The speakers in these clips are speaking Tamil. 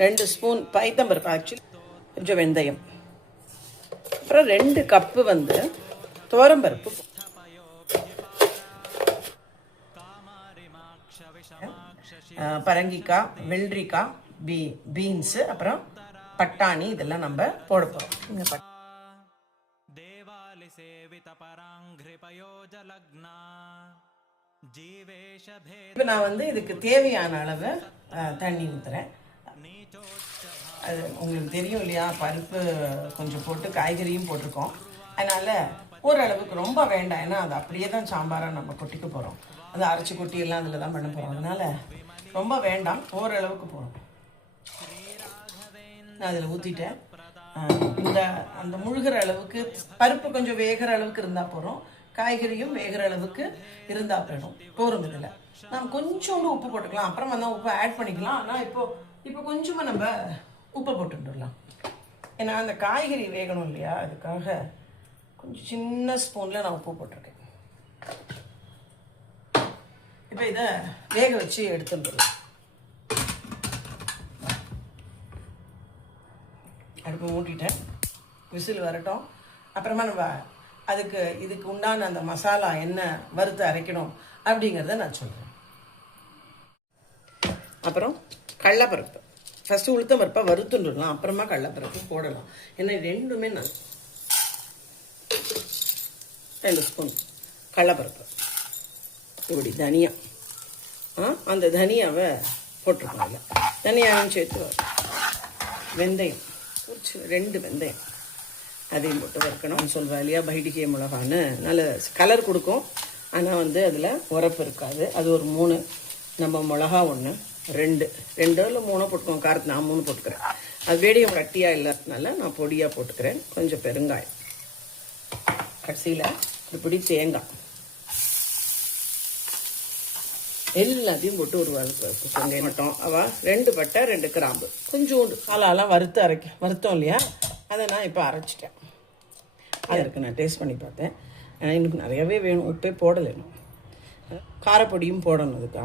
2 ஸ்பூன் பைத்தம்பருப்பு, ஆக்சுவலி கொஞ்சம் வெந்தயம், அப்புறம் 2 கப்பு வந்து துவரம்பருப்பு, பரங்கிக்காய், வெள்ளரிக்காய், பீன்ஸு, அப்புறம் பட்டாணி, இதெல்லாம் நம்ம போட போகிறோம். இப்போ நான் வந்து இதுக்கு தேவையான அளவு தண்ணி ஊற்றுறேன். அது உங்களுக்கு தெரியும் இல்லையா, பருப்பு கொஞ்சம் போட்டு காய்கறியும் போட்டிருக்கோம். அதனால் ஓரளவுக்கு ரொம்ப வேண்டாம், ஏன்னா அது அப்படியே தான் சாம்பாராக நம்ம கொட்டிக்க போகிறோம். அது அரைச்சி கொட்டி எல்லாம் அதில் தான் பண்ண போகிறோம். அதனால் ரொம்ப வேண்டாம், ஓரளவுக்கு போகிறோம். நான் அதில் ஊற்றிட்டேன். அந்த முழுகிற அளவுக்கு பருப்பு கொஞ்சம் வேகிற அளவுக்கு இருந்தால் போகிறோம், காய்கறியும் வேகிற அளவுக்கு இருந்தால் போகிறோம். இதில் நாம் கொஞ்சோண்டு உப்பு போட்டுக்கலாம், அப்புறமா தான் உப்பு ஆட் பண்ணிக்கலாம். ஆனால் இப்போ கொஞ்சமாக நம்ம உப்பை போட்டுடலாம், ஏன்னா அந்த காய்கறி வேகணும் இல்லையா, அதுக்காக கொஞ்சம் சின்ன ஸ்பூனில் நான் உப்பு போட்டிருக்கேன். இப்போ இதை வேக வச்சு எடுத்துட்டுலாம். அடுப்பு மூட்டிட்டேன், விசில் வரட்டும். அப்புறமா நம்ம இதுக்கு உண்டான அந்த மசாலா என்ன வறுத்து அரைக்கணும் அப்படிங்கிறத நான் சொல்கிறேன். அப்புறம் கடலைப்பருப்பு, ஃபஸ்ட்டு உளுத்தம் பருப்பை வறுத்துட்டுலாம், அப்புறமா கடலைப்பருப்பு போடலாம். ஏன்னா ரெண்டுமே நான் 2 ஸ்பூன் கடலைப்பருப்பு, இப்படி தனியா, அந்த தனியாவை போட்டிருக்காங்க. தனியாவையும் சேர்த்து வெந்தயம், 2 வெந்தயம், அதையும் போட்டு வறுக்கணும். சொல்கிறேன் இல்லையா, பைடிகை மிளகான்னு நல்ல கலர் கொடுக்கும். ஆனால் வந்து அதில் உரப்பு இருக்காது. அது ஒரு 3, நம்ம மிளகா 1, 2 இல்லை 3 போட்டுக்கோங்க. காரத்து நான் 3 போட்டுக்கிறேன். அது வேடியும் கட்டியாக இல்லாததுனால நான் பொடியாக போட்டுக்கிறேன். கொஞ்சம் பெருங்காயம், கடைசியில் இப்படி தேங்காய், எல்லாத்தையும் போட்டு ஒரு வெங்காயம் மட்டும், 2 பட்டை 2 கிராம்பு, கொஞ்சோண்டு காலாலாம் வறுத்தோம் இல்லையா, அதை நான் இப்போ அரைச்சிட்டேன். அது இருக்குது, நான் டேஸ்ட் பண்ணி பார்த்தேன். எனக்கு நிறையவே வேணும், உப்பே போடலை. காரப்பொடியும் போடணும், அதுக்கு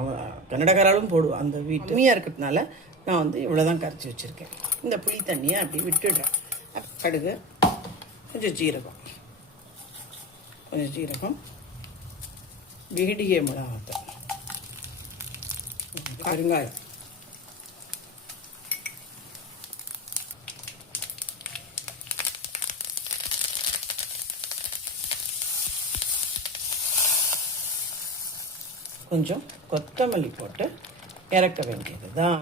கன்னடக்காராலும் போடுவோம். அந்த வீட்டு கம்மியாக இருக்கிறதுனால நான் வந்து இவ்வளோ தான் கரைச்சி வச்சுருக்கேன். இந்த புளி தண்ணியை அப்படி விட்டுடுறேன். கடுகு, கொஞ்சம் ஜீரகம், வீடிகை மிளகாத்தூள், பெருங்காயம், கொஞ்சம் கொத்தமல்லி போட்டு இறக்க வேண்டியது தான்.